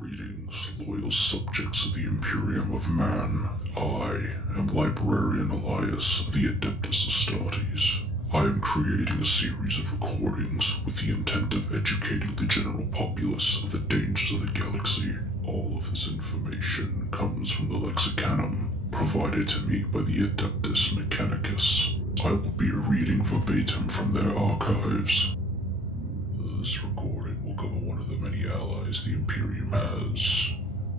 Greetings, loyal subjects of the Imperium of Man. I am Librarian Elias of the Adeptus Astartes. I am creating a series of recordings with the intent of educating the general populace of the dangers of the galaxy. All of this information comes from the Lexicanum, provided to me by the Adeptus Mechanicus. I will be reading verbatim from their archives. This recording will cover one of the many allies the Imperium has.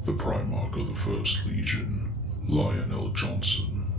The Primarch of the First Legion, Lionel Jonson.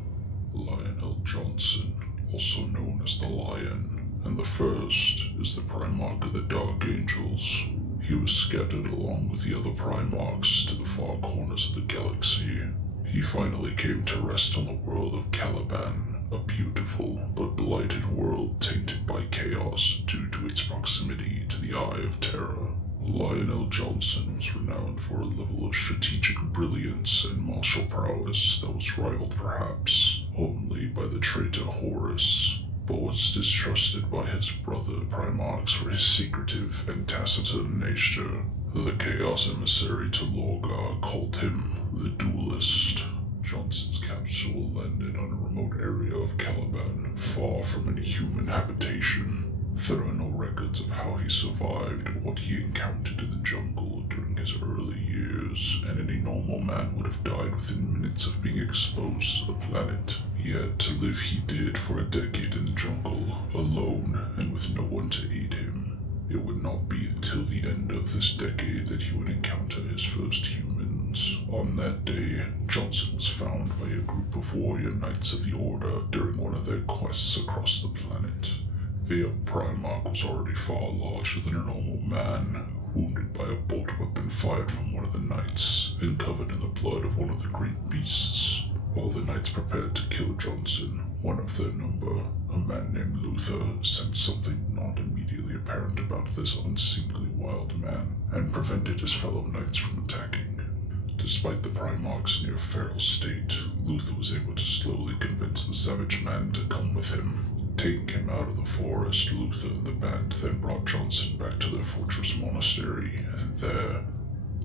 Lionel Jonson, also known as the Lion, and the First is the Primarch of the Dark Angels. He was scattered along with the other Primarchs to the far corners of the galaxy. He finally came to rest on the world of Caliban, a beautiful but blighted world tainted by chaos due to its proximity to the Eye of Terror. Lionel Jonson was renowned for a level of strategic brilliance and martial prowess that was rivaled perhaps only by the traitor Horus, but was distrusted by his brother Primarchs for his secretive and taciturn nature. The Chaos Emissary to Lorgar called him the Duelist. Jonson's capsule landed on a remote area of Caliban, far from any human habitation. There are no records of how he survived or what he encountered in the jungle during his early years, and any normal man would have died within minutes of being exposed to the planet. Yet to live he did for a decade in the jungle, alone and with no one to aid him. It would not be until the end of this decade that he would encounter his first humans. On that day, Jonson was found by a group of warrior knights of the Order during one of their quests across the planet. The young Primarch was already far larger than a normal man, wounded by a bolt weapon fired from one of the knights, and covered in the blood of one of the great beasts. While the knights prepared to kill Jonson, one of their number, a man named Luther, sensed something not immediately apparent about this unseemly wild man, and prevented his fellow knights from attacking. Despite the Primarch's near feral state, Luther was able to slowly convince the savage man to come with him. Taking him out of the forest, Luther and the band then brought Jonson back to their fortress monastery, and there,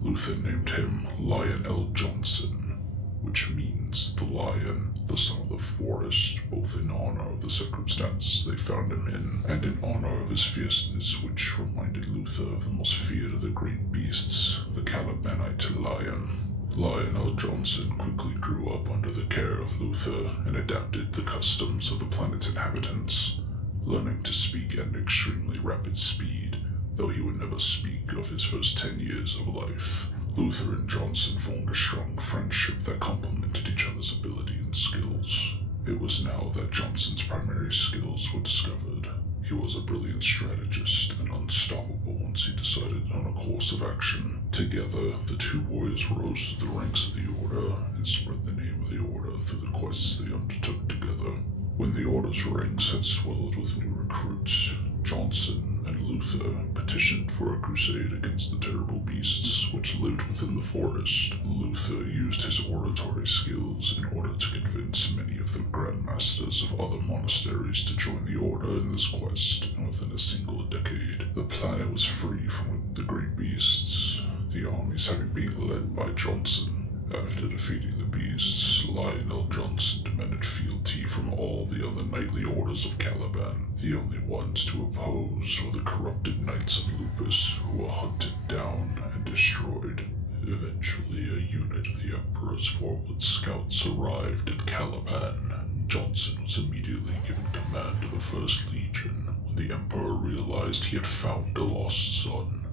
Luther named him Lionel Jonson, which means the lion, the son of the forest, both in honor of the circumstances they found him in, and in honor of his fierceness, which reminded Luther of the most feared of the great beasts, the Calibanite lion. Lionel Jonson quickly grew up under the care of Luther and adapted the customs of the planet's inhabitants, learning to speak at an extremely rapid speed, though he would never speak of his first 10 years of life. Luther and Jonson formed a strong friendship that complemented each other's ability and skills. It was now that Jonson's primary skills were discovered. He was a brilliant strategist and unstoppable once he decided on a course of action. Together, the two warriors rose through the ranks of the Order and spread the name of the Order through the quests they undertook together. When the Order's ranks had swelled with new recruits, Jonson and Luther petitioned for a crusade against the terrible beasts which lived within the forest. Luther used his oratory skills in order to convince many of the grandmasters of other monasteries to join the Order in this quest, and within a single decade, the planet was free from the great beasts, the armies having been led by Jonson. After defeating the beasts, Lionel Jonson demanded fealty from all the other knightly orders of Caliban. The only ones to oppose were the corrupted Knights of Lupus, who were hunted down and destroyed. Eventually, a unit of the Emperor's forward scouts arrived at Caliban. Jonson was immediately given command of the First Legion when the Emperor realized he had found a lost son.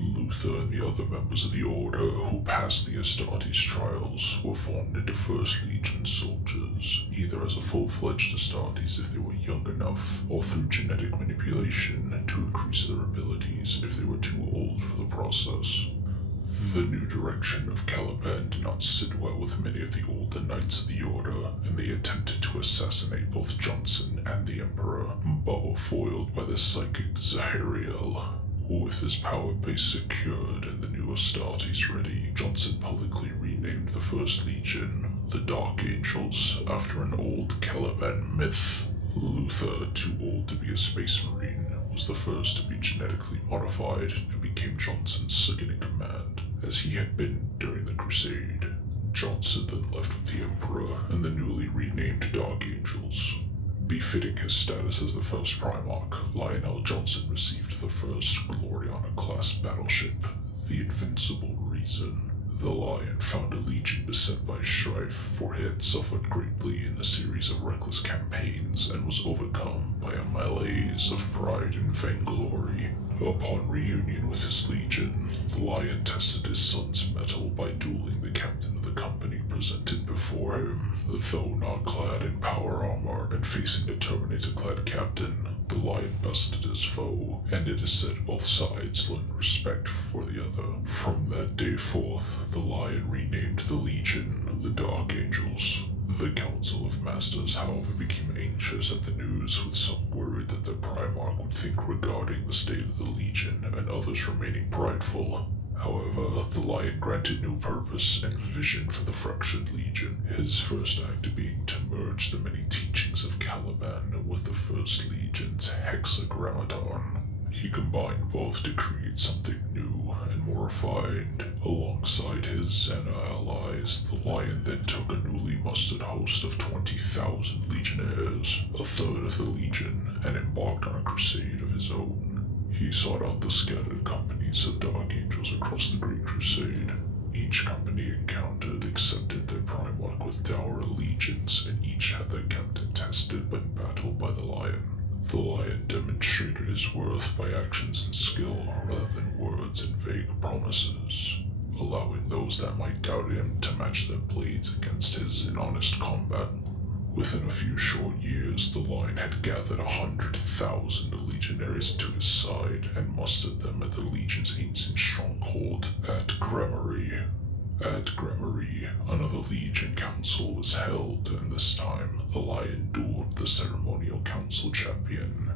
Luther and the other members of the Order who passed the Astartes trials were formed into First Legion soldiers, either as a full-fledged Astartes if they were young enough, or through genetic manipulation to increase their abilities if they were too old for the process. The new direction of Caliban did not sit well with many of the older knights of the Order, and they attempted to assassinate both Jonson and the Emperor, but were foiled by the psychic Zahariel. With his power base secured and the new Astartes ready, Jonson publicly renamed the First Legion the Dark Angels after an old Caliban myth. Luther, too old to be a space marine, was the first to be genetically modified and became Jonson's second-in-command. as he had been during the Crusade. Jonson then left with the Emperor and the newly renamed Dark Angels. Befitting his status as the first Primarch, Lionel Jonson received the first Gloriana-class battleship, the Invincible Reason. The Lion found a legion beset by strife, for he had suffered greatly in a series of reckless campaigns and was overcome by a malaise of pride and vainglory. Upon reunion with his legion, the Lion tested his son's mettle by dueling the captain of the company presented before him. Though not clad in power armor and facing a Terminator-clad captain, the Lion bested his foe, and it is said both sides learned respect for the other. From that day forth, the Lion renamed the Legion the Dark Angels. The Council of Masters, however, became anxious at the news, with some worried that their Primarch would think regarding the state of the Legion, and others remaining prideful. However, the Lion granted new purpose and vision for the fractured Legion, his first act being to merge the many teachings of Caliban with the First Legion's Hexagrammaton. He combined both to create something new and more refined. Alongside his Xena allies, the Lion then took a newly mustered host of 20,000 legionnaires, a third of the Legion, and embarked on a crusade of his own. He sought out the scattered companies of Dark Angels across the Great Crusade. Each company encountered accepted their Primarch with dour allegiance, and each had their captain tested but battled by the Lion. The Lion demonstrated his worth by actions and skill rather than words and vague promises, allowing those that might doubt him to match their blades against his in honest combat. Within a few short years, the Lion had gathered 100,000 legionaries to his side and mustered them at the Legion's ancient stronghold at Gramarye. At Gramarye, another Legion Council was held, and this time the Lion dueled the ceremonial council champion,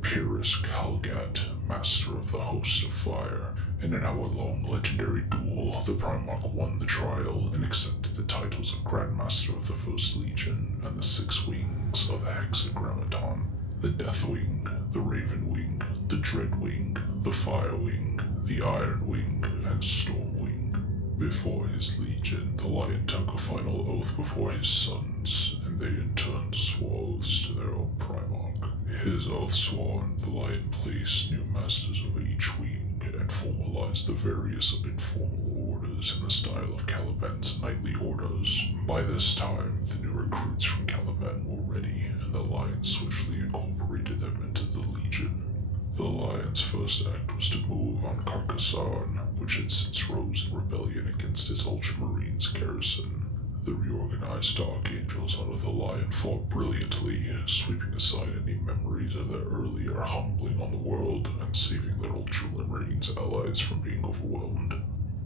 Pyrrhus Calgat, master of the Host of Fire. In an hour-long legendary duel, the Primarch won the trial and accepted the titles of Grandmaster of the First Legion and the 6 wings of the Hexagrammaton: the Death Wing, the Raven Wing, the Dread Wing, the Fire Wing, the Iron Wing, and Storm Wing. Before his legion, the Lion took a final oath before his sons, and they in turn swore oaths to their own Primarch. His oath sworn, the Lion placed new masters over each wing and formalized the various informal orders in the style of Caliban's knightly orders. By this time, the new recruits from Caliban were ready, and the Lion swiftly incorporated them into the Legion. The Lion's first act was to move on Carcassonne, which had since rose in rebellion against its Ultramarines garrison. The reorganized Dark Angels under the Lion fought brilliantly, sweeping aside any memories of their earlier humbling on the world and saving their Ultramarines allies from being overwhelmed.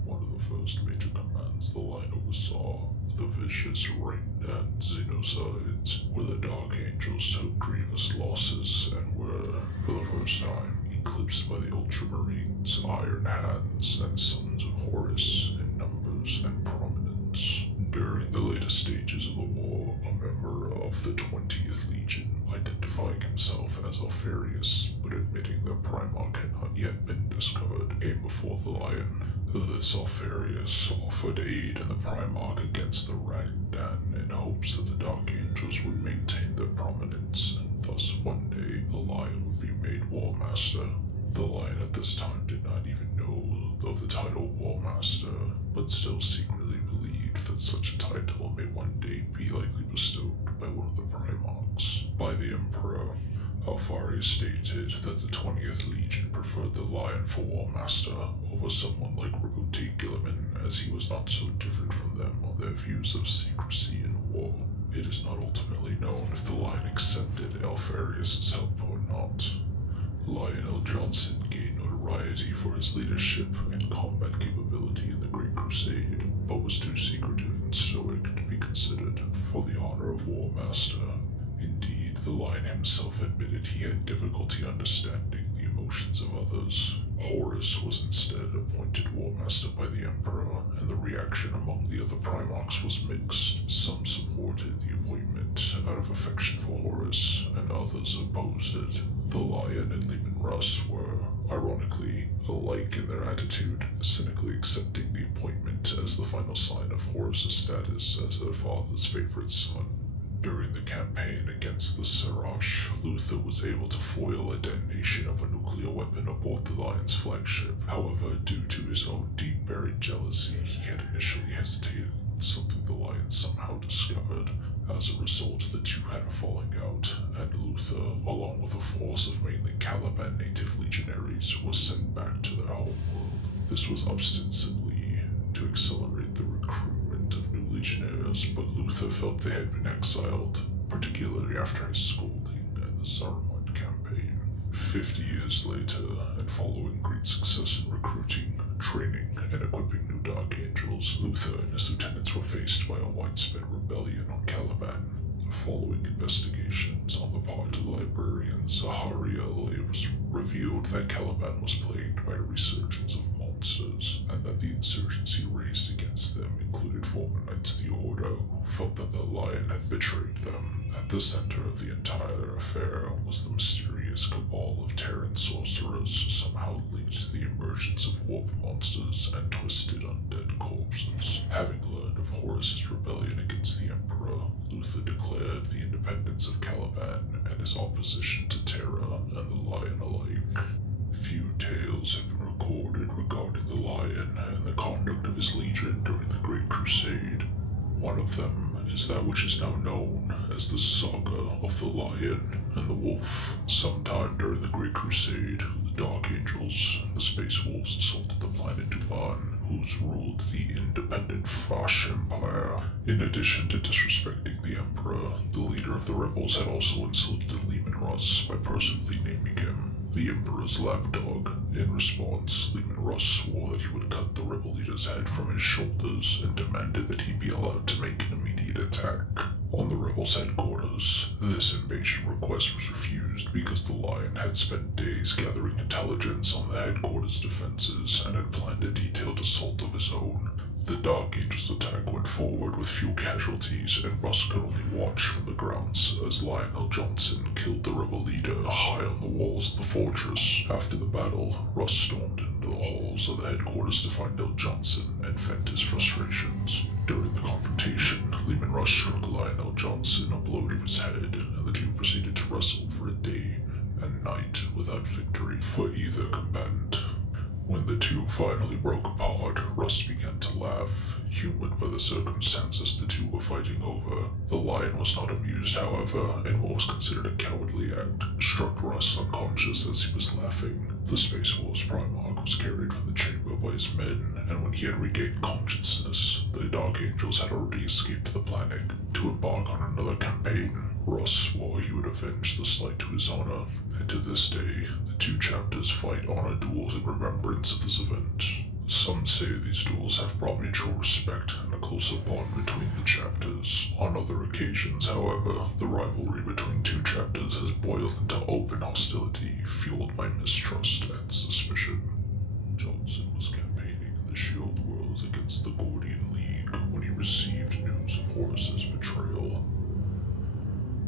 One of the first major commands the Lion oversaw, the vicious Rain-Dan Xenocides, where the Dark Angels took grievous losses and were, for the first time, eclipsed by the Ultramarines, Iron Hands, and Sons of Horus in numbers and prominence. During the later stages of the war, a member of the 20th Legion, identifying himself as Alfarius but admitting that Primarch had not yet been discovered, came before the Lion. This Alfarius offered aid in the Primarch against the Ragdan in hopes that the Dark Angels would maintain their prominence, and thus one day the Lion would be made War Master. The Lion at this time did not even know of the title War Master, but still secretly believed that such a title may one day be likely bestowed by one of the Primarchs. By the Emperor, Alfarius stated that the 20th Legion preferred the Lion for War Master over someone like Rabute Gilliman, as he was not so different from them on their views of secrecy and war. It is not ultimately known if the Lion accepted Alfarius' help or not. Lionel Jonson gained notoriety for his leadership and combat capability in the Great Crusade, but was too secretive and stoic to be considered for the honor of War Master. Indeed, the Lion himself admitted he had difficulty understanding the emotions of others. Horus was instead appointed War Master by the Emperor, and the reaction among the other Primarchs was mixed. Some supported the appointment out of affection for Horus, and others opposed it. The Lion and Leman Russ were, ironically alike in their attitude, cynically accepting the appointment as the final sign of Horus's status as their father's favorite son. During the campaign against the Serash, Luther was able to foil a detonation of a nuclear weapon aboard the Lion's flagship. However, due to his own deep-buried jealousy, he had initially hesitated, something the Lion somehow discovered. As a result, the two had a falling out, and Luther, along with a force of mainly Caliban native legionaries, was sent back to their homeworld. This was ostensibly to accelerate the recruitment of new legionnaires, but Luther felt they had been exiled, particularly after his scolding at the Saruman campaign. 50 years later, and following great success in recruiting, training, and equipping new Dark Angels, Luther and his lieutenants were faced by a widespread rebellion on Caliban. Following investigations on the part of the librarian Zaharia, it was revealed that Caliban was plagued by a resurgence of monsters, and that the insurgency raised against them included former Knights of the Order who felt that the Lion had betrayed them. At the center of the entire affair was the mysterious cabal of Terran sorcerers, somehow linked to the emergence of Woop monsters and twisted undead corpses. Having learned of Horus's rebellion against the Emperor, Luther declared the independence of Caliban and his opposition to Terra and the Lion alike. Few tales have been recorded regarding the Lion and the conduct of his legion during the Great Crusade. One of them is that which is now known as the Saga of the Lion and the Wolf. Sometime during the Great Crusade, the Dark Angels and the Space Wolves assaulted the planet Duban, whose ruled the independent Fash Empire. In addition to disrespecting the Emperor, the leader of the rebels had also insulted Leman Russ by personally naming him the Emperor's lapdog. In response, Leman Russ swore that he would cut the rebel leader's head from his shoulders and demanded that he be allowed to make an immediate attack on the rebels' headquarters. This invasion request was refused because the Lion had spent days gathering intelligence on the headquarters' defenses and had planned a detailed assault of his own. The Dark Angels' attack went forward with few casualties, and Russ could only watch from the grounds as Lionel Jonson killed the rebel leader high on the walls of the fortress. After the battle, Russ stormed into the halls of the headquarters to find out Jonson and vent his frustrations. During the confrontation, Leman Russ struck Lionel Jonson a blow to his head, and the two proceeded to wrestle for a day and night without victory for either combatant. When the two finally broke apart, Russ began to laugh, humored by the circumstances the two were fighting over. The Lion was not amused, however, and what was considered a cowardly act struck Russ unconscious as he was laughing. The Space Wolf's Primarch was carried from the chamber by his men, and when he had regained consciousness, the Dark Angels had already escaped to the planet to embark on another campaign. Russ swore he would avenge the slight to his honor, and to this day, the two chapters fight honor duels in remembrance of this event. Some say these duels have brought mutual respect and a closer bond between the chapters. On other occasions, however, the rivalry between two chapters has boiled into open hostility, fueled by mistrust and suspicion. Jonson was campaigning in the Shield Worlds against the Gordian League when he received news of Horus's betrayal.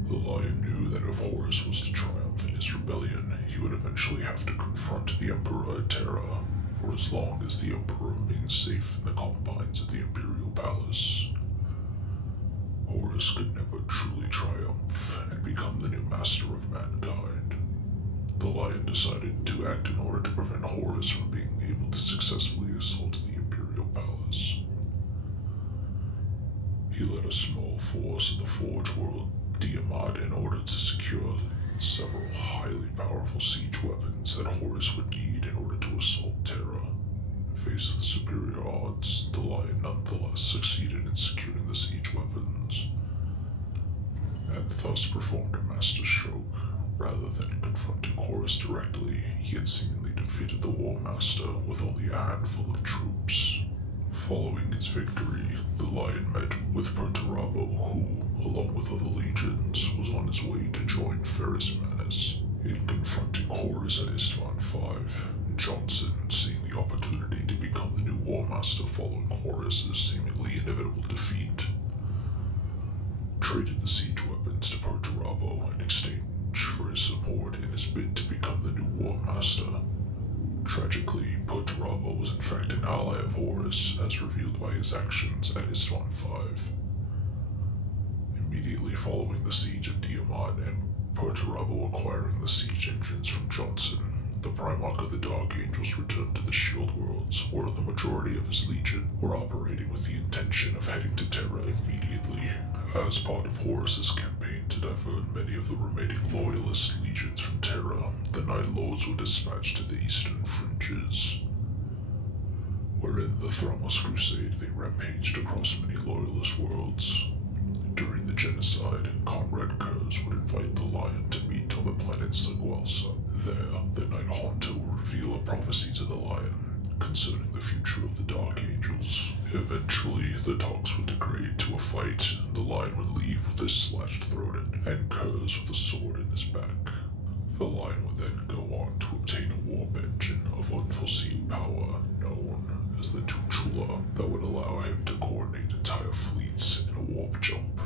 The Lion knew that if Horus was to triumph in his rebellion, he would eventually have to confront the Emperor at Terra, for as long as the Emperor remained safe in the confines of the Imperial Palace. Horus could never truly triumph and become the new master of mankind. The Lion decided to act in order to prevent Horus from being able to successfully assault the Imperial Palace. He led a small force of the Forge World Diamad in order to secure several highly powerful siege weapons that Horus would need in order to assault Terra. Faced with superior odds, the Lion nonetheless succeeded in securing the siege weapons, and thus performed a masterstroke. Rather than confronting Horus directly, he had seemingly defeated the War Master with only a handful of troops. Following his victory, the Lion met with Perturabo, who, along with other legions, was on his way to join Ferris Manus. In confronting Horus at Istvan V, Jonson, seeing the opportunity to become the new War Master following Horus's seemingly inevitable defeat, traded the siege weapons to Perturabo in exchange for his support in his bid to become the new War Master. Tragically, Perturabo was in fact an ally of Horus, as revealed by his actions at Isstvan V. Immediately following the siege of Tiamat and Perturabo acquiring the siege engines from Jonson, the Primarch of the Dark Angels returned to the Shield Worlds, where the majority of his legion were operating with the intention of heading to Terra immediately. As part of Horus's campaign to divert many of the remaining loyalist legions from Terra, the Night Lords were dispatched to the eastern fringes, wherein the Thramas Crusade they rampaged across many loyalist worlds. During the genocide, Conrad Kurz would invite the Lion to meet on the planet Sagualsa. There, the Night Haunter would reveal a prophecy to the Lion concerning the future of the Dark Angels. Eventually, the talks would degrade to a fight, and the Lion would leave with his slashed throat and Kurz with a sword in his back. The Lion would then go on to obtain a warp engine of unforeseen power known as the Tuchula that would allow him to coordinate entire fleets in a warp jump.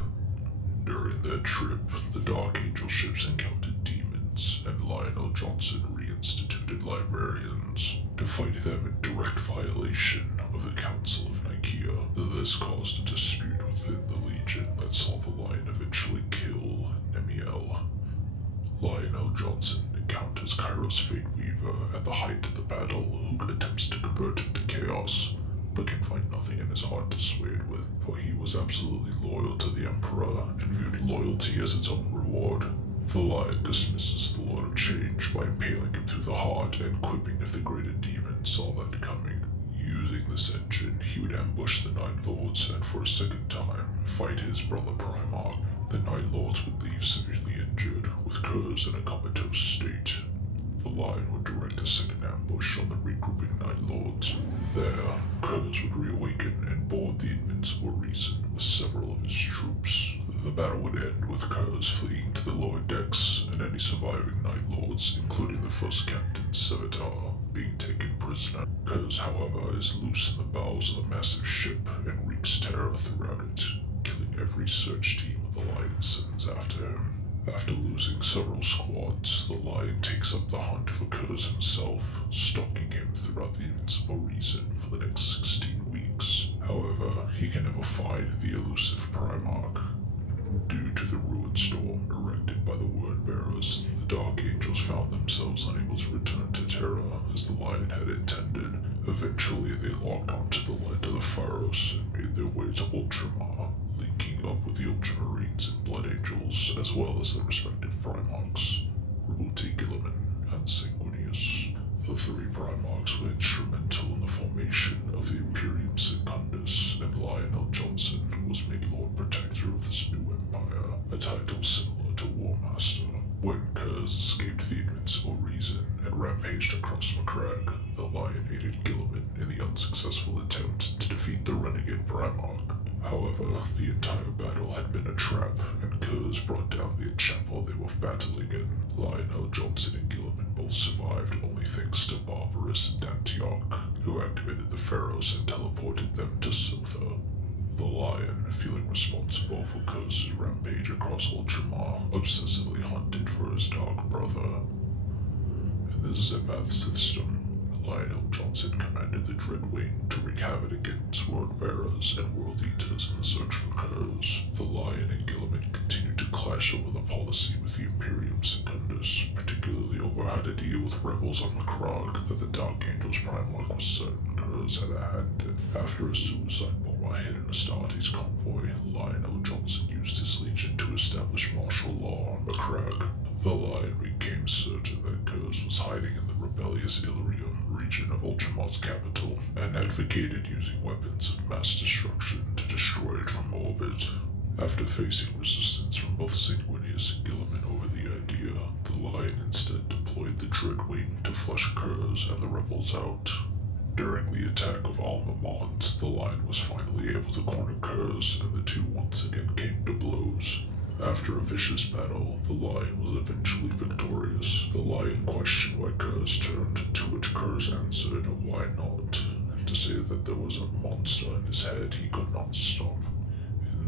During their trip, the Dark Angel ships encountered demons, and Lionel Jonson reinstituted librarians to fight them in direct violation of the Council of Nicaea. This caused a dispute within the Legion that saw the Lion eventually kill Nemiel. Lionel Jonson encounters Kairos Fateweaver at the height of the battle, who attempts to convert him to chaos, but can find nothing in his heart to sway it with, for he was absolutely loyal to the Emperor and viewed loyalty as its own reward. The Lion dismisses the Lord of Change by impaling him through the heart and quipping if the greater demon saw that coming. Using this engine, he would ambush the Night Lords and for a second time fight his brother Primarch. The Night Lords would leave severely injured, with Kurz in a comatose state. The Lion would direct a second ambush on the regrouping Night Lords. There, Kurz would reawaken and board the Invincible Reason with several of his troops. The battle would end with Kurz fleeing to the lower decks and any surviving Night Lords, including the first captain Sevatar, being taken prisoner. Kurz, however, is loose in the bowels of the massive ship and wreaks terror throughout it, killing every search team the Lion sends after him. After losing several squads, the Lion takes up the hunt for Kurz himself, stalking him throughout the Invincible Reason for the next 16 weeks. However, he can never find the elusive Primarch. Due to the ruined storm erected by the Wordbearers, the Dark Angels found themselves unable to return to Terra as the Lion had intended. Eventually, they logged onto the land of the Pharos and made their way to Ultramar, linking up with the Ultramarines and Blood Angels, as well as their respective Primarchs, Rubuti Gilliman and Sanguinius. The three Primarchs were instrumental in the formation of the Imperium Secundus, and Lionel Jonson was made Lord Protector of this new empire, a title similar to War Master. When Kurz escaped the Invincible Reason and rampaged across Macragge, the Lion aided Gilliman in the unsuccessful attempt to defeat the renegade Primarch. However, the entire battle had been a trap, and Kurz brought down the chapel they were battling in. Lionel Jonson and Gilliman both survived only thanks to Barbarous and Antioch, who activated the Pharaohs and teleported them to Sotha. The Lion, feeling responsible for Kurz's rampage across Ultramar, obsessively hunted for his dark brother. In the Zebath system, Lionel Jonson commanded the Dreadwing to wreak havoc against Wordbearers and World Eaters in the search for Kurz. The Lion and Gilliman continued to clash over the policy with the Imperium Secundus, particularly over how to deal with rebels on Macragge that the Dark Angels Primarch was certain Kurz had a hand in. After a suicide bomber hit an Astartes convoy, Lionel Jonson used his legion to establish martial law on Macragge. The Lion became certain that Kurz was hiding in the rebellious Illyrium region of Ultramar's capital, and advocated using weapons of mass destruction to destroy it from orbit. After facing resistance from both Sanguinius and Gilliman over the idea, the Lion instead deployed the Dreadwing to flush Kurz and the rebels out. During the attack of Alma Mons, the Lion was finally able to corner Kurz, and the two once again came to blows. After a vicious battle, the Lion was eventually victorious. The Lion questioned why Kurz turned, to which Kurz answered why not, and to say that there was a monster in his head he could not stop.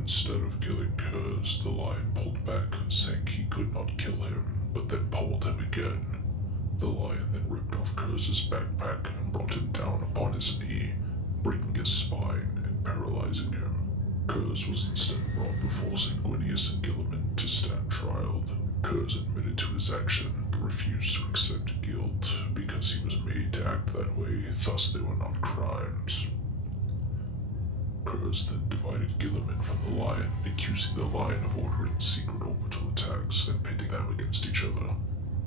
Instead of killing Kurz, the Lion pulled back, saying he could not kill him, but then pummeled him again. The lion then ripped off Kurz's backpack and brought him down upon his knee, breaking his spine and paralyzing him. Kurz was instead brought before Sanguinius and Gilliman to stand trial. Kurz admitted to his action, but refused to accept guilt because he was made to act that way, thus they were not crimes. Kurz then divided Gilliman from the lion, accusing the lion of ordering secret orbital attacks and pitting them against each other.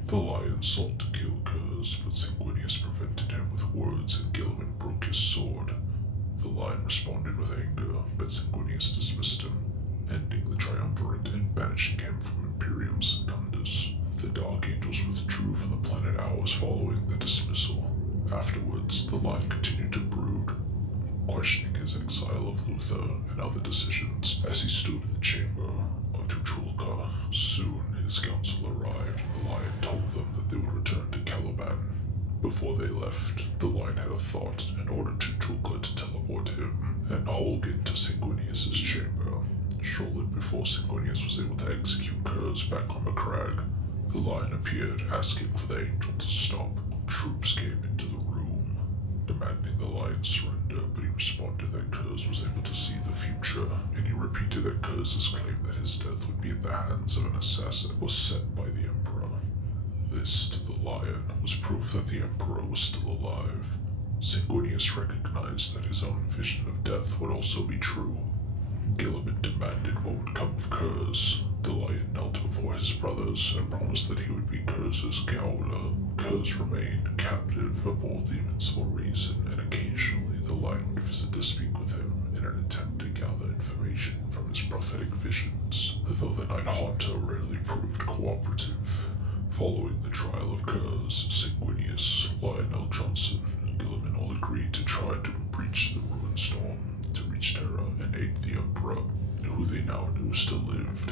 The lion sought to kill Kurz, but Sanguinius prevented him with words and Gilliman broke his sword. The lion responded with anger, but Sanguinius dismissed him, ending the triumvirate and banishing him from Imperium Secundus. The Dark Angels withdrew from the planet hours following the dismissal. Afterwards, the lion continued to brood, questioning his exile of Luther and other decisions as he stood in the chamber of Tuchulka. Soon his council arrived, and the lion told them that they would return to Caliban. Before they left, the lion had a thought and ordered Tuchulka to teleport him and Holgen to Sanguinius' chamber. Shortly before Sanguinius was able to execute Kurz back on the crag, the lion appeared, asking for the angel to stop. Troops came into the room, demanding the lion surrender, but he responded that Kurz was able to see the future, and he repeated that Kurz's claim that his death would be at the hands of an assassin was set by the Emperor. This, to the lion, was proof that the Emperor was still alive. Sanguinius recognized that his own vision of death would also be true. Gilliman demanded what would come of Kurz. The lion knelt before his brothers and promised that he would be Kurz's Gaola. Kurz remained captive aboard the Invincible Reason, and occasionally the lion would visit to speak with him in an attempt to gather information from his prophetic visions, though the Night Haunter rarely proved cooperative. Following the trial of Kurz, Sanguinius, Lionel Jonson, and Gilliman all agreed to try to breach the Ruin Storm to reach Terra and aid the Emperor, who they now knew still lived.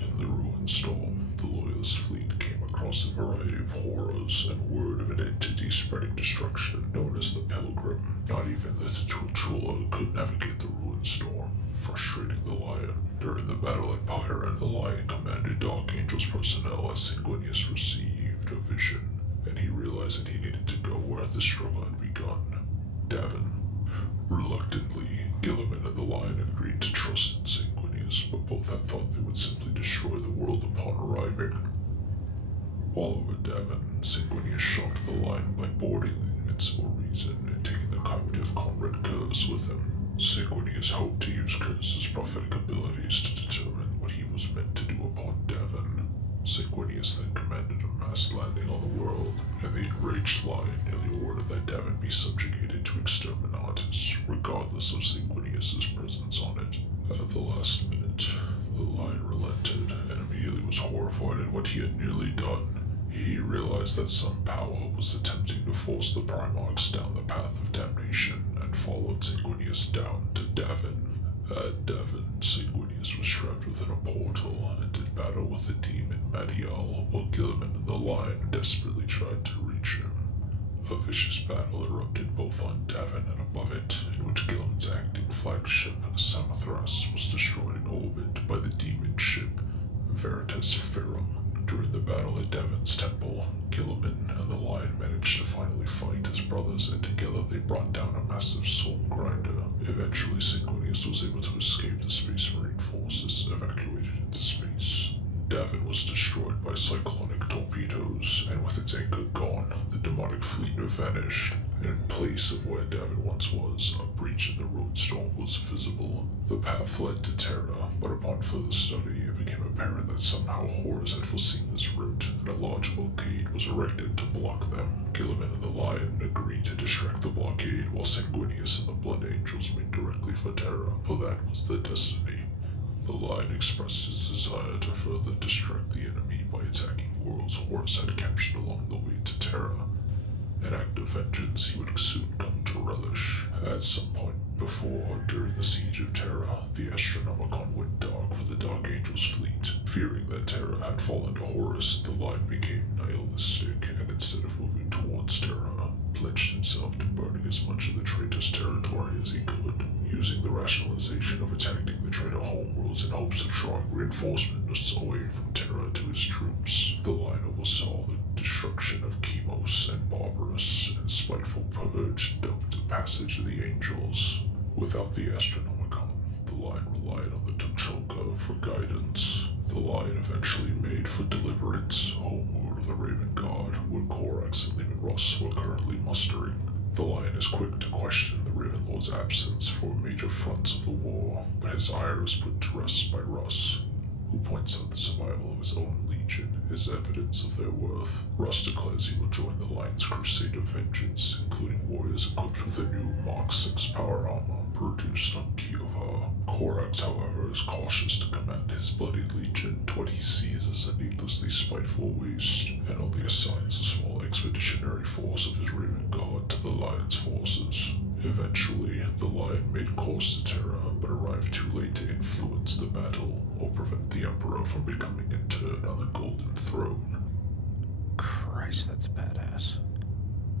In the Ruin Storm, the Loyalist fleet came across a variety of horrors and word of an entity spreading destruction known as the Pilgrim. Not even the Tuchula could navigate the Ruin Storm, frustrating the lion. During the battle at Pyre, the lion commanded Dark Angels personnel as Sanguinius received a vision, and he realized that he needed to go where the struggle had begun. Davin. Reluctantly, Gilliman and the lion agreed to trust in Sanguinius, but both had thought they would simply destroy the world upon arriving. While over Davin, Sanguinius shocked the lion by boarding the Invincible Reason and taking the captive Conrad Kurz with him. Sanguinius hoped to use Kurz's prophetic abilities to determine what he was meant to do upon Davin. Sanguinius then commanded a mass landing on the world, and the enraged lion nearly ordered that Davin be subjugated to exterminatus, regardless of Sanguinius' presence on it. At the last minute, the lion relented and immediately was horrified at what he had nearly done. He realized that some power was attempting to force the Primarchs down the path of damnation and followed Sanguinius down to Davin. At Davin, Sanguinius was trapped within a portal and did battle with the demon Madial, while Gilliman and the lion desperately tried to reach him. A vicious battle erupted both on Davin and above it, in which Gilliman's acting flagship, Samothras, was destroyed in orbit by the demon ship Veritas Ferrum. During the battle at Davin's temple, Gilliman and the lion managed to finally fight as brothers, and together they brought down a massive soul grinder. Eventually, Sanguinius was able to escape the Space Marine forces evacuated into space. Davin was destroyed by cyclonic torpedoes, and with its anchor gone, the demonic fleet vanished. In place of where Davin once was, a breach in the Ruin Storm was visible. The path led to Terra, but upon further study, it became apparent that somehow Horus had foreseen this route, and a large blockade was erected to block them. Gilliman and the lion agreed to distract the blockade, while Sanguinius and the Blood Angels made directly for Terra, for that was their destiny. The lion expressed his desire to further distract the enemy by attacking worlds Horus had captured along the way to Terra. An act of vengeance he would soon come to relish. At some point before or during the siege of Terra, the Astronomicon went dark for the Dark Angels fleet. Fearing that Terra had fallen to Horus, the lion became nihilistic, and instead of moving towards Terra, pledged himself to burning as much of the traitor's territory as he could, using the rationalization of attacking the traitor homeworlds in hopes of drawing reinforcements away from Terra to his troops. The lion oversaw the destruction of Chemos and Barbarous and spiteful purge dubbed the Passage of the Angels. Without the Astronomicon, the line relied on the Tucholka for guidance. The line eventually made for deliverance, homeward of the Raven God, where Korax and Lehman Russ were currently mustering. The Lion is quick to question the Raven Lord's absence for major fronts of the war, but his ire is put to rest by Russ, who points out the survival of his own legion is evidence of their worth. Russ declares he will join the Lion's crusade of vengeance, including warriors equipped with a new Mark 6 power armor produced on Kiowa. Korax, however, is cautious to command his bloodied legion to what he sees as a needlessly spiteful waste, and only assigns a small expeditionary force of his Raven God to the Lion's forces. Eventually, the Lion made course to Terra, but arrived too late to influence the battle or prevent the Emperor from becoming interred on the Golden Throne. Christ, that's badass.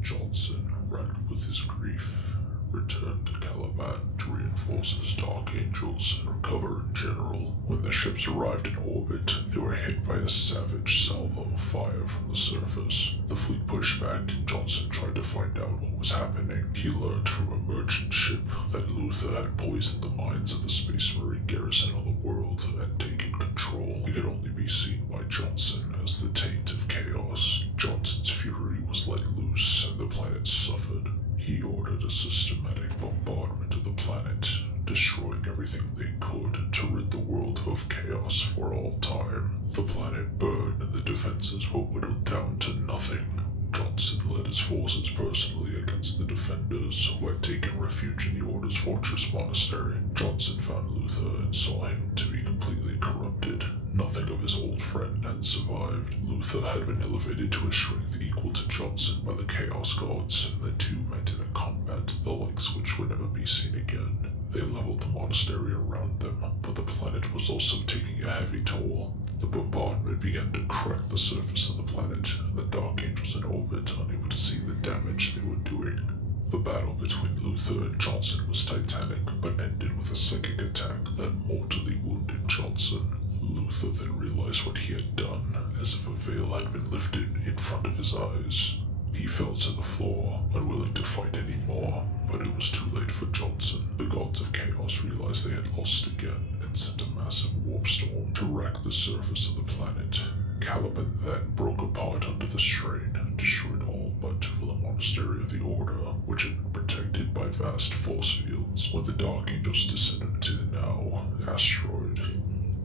Jonson, racked with his grief, returned to Caliban to reinforce his Dark Angels and recover in general. When the ships arrived in orbit, they were hit by a savage salvo of fire from the surface. The fleet pushed back and Jonson tried to find out what was happening. He learned from a merchant ship that Luther had poisoned the minds of the Space Marine garrison on the world and taken control. He could only be seen by Jonson as the taint of chaos. Jonson's fury was let loose and the planet suffered. He ordered a systematic bombardment of the planet, destroying everything they could to rid the world of chaos for all time. The planet burned and the defenses were whittled down to nothing. Jonson led his forces personally against the defenders who had taken refuge in the Order's fortress monastery. Jonson found Luther and saw him to be completely corrupted. Nothing of his old friend had survived. Luther had been elevated to a strength equal to Jonson by the Chaos Gods, and the two met in a combat the likes which would never be seen again. They leveled the monastery around them, but the planet was also taking a heavy toll. The bombardment began to crack the surface of the planet, and the Dark Angels in orbit unable to see the damage they were doing. The battle between Luther and Jonson was titanic, but ended with a psychic attack that mortally wounded Jonson. Luther then realized what he had done, as if a veil had been lifted in front of his eyes. He fell to the floor, unwilling to fight anymore, but it was too late for Jonson. The gods of chaos realized they had lost again and sent a massive warp storm to wreck the surface of the planet. Caliban then broke apart under the strain and destroyed all but for the monastery of the Order, which had been protected by vast force fields. When the Dark Angels descended to the now asteroid,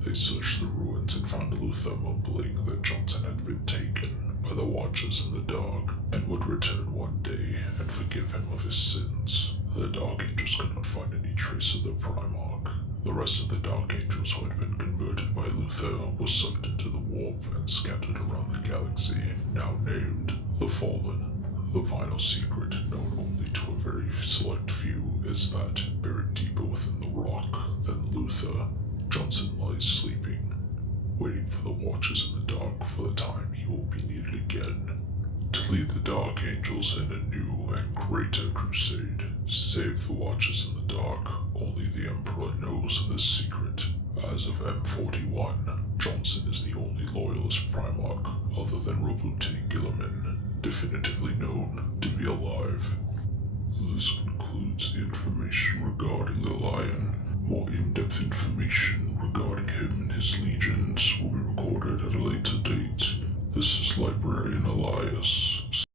they searched the ruins and found Luther mumbling that Jonson had been taken by the Watchers in the Dark and would return one day and forgive him of his sins. The Dark Angels could not find any trace of the Primarch. The rest of the Dark Angels who had been converted by Luther were sucked into the warp and scattered around the galaxy, now named the Fallen. The final secret, known only to a very select few, is that, buried deeper within the rock than Luther, Jonson lies sleeping, waiting for the Watchers in the Dark for the time he will be needed again, to lead the Dark Angels in a new and greater crusade. Save the Watchers in the Dark, only the Emperor knows of this secret. As of M41, Jonson is the only loyalist Primarch, other than Robute Gilliman, definitively known to be alive. This concludes the information regarding the Lion. More in-depth information regarding him and his legions will be recorded at a later date. This is Librarian Elias.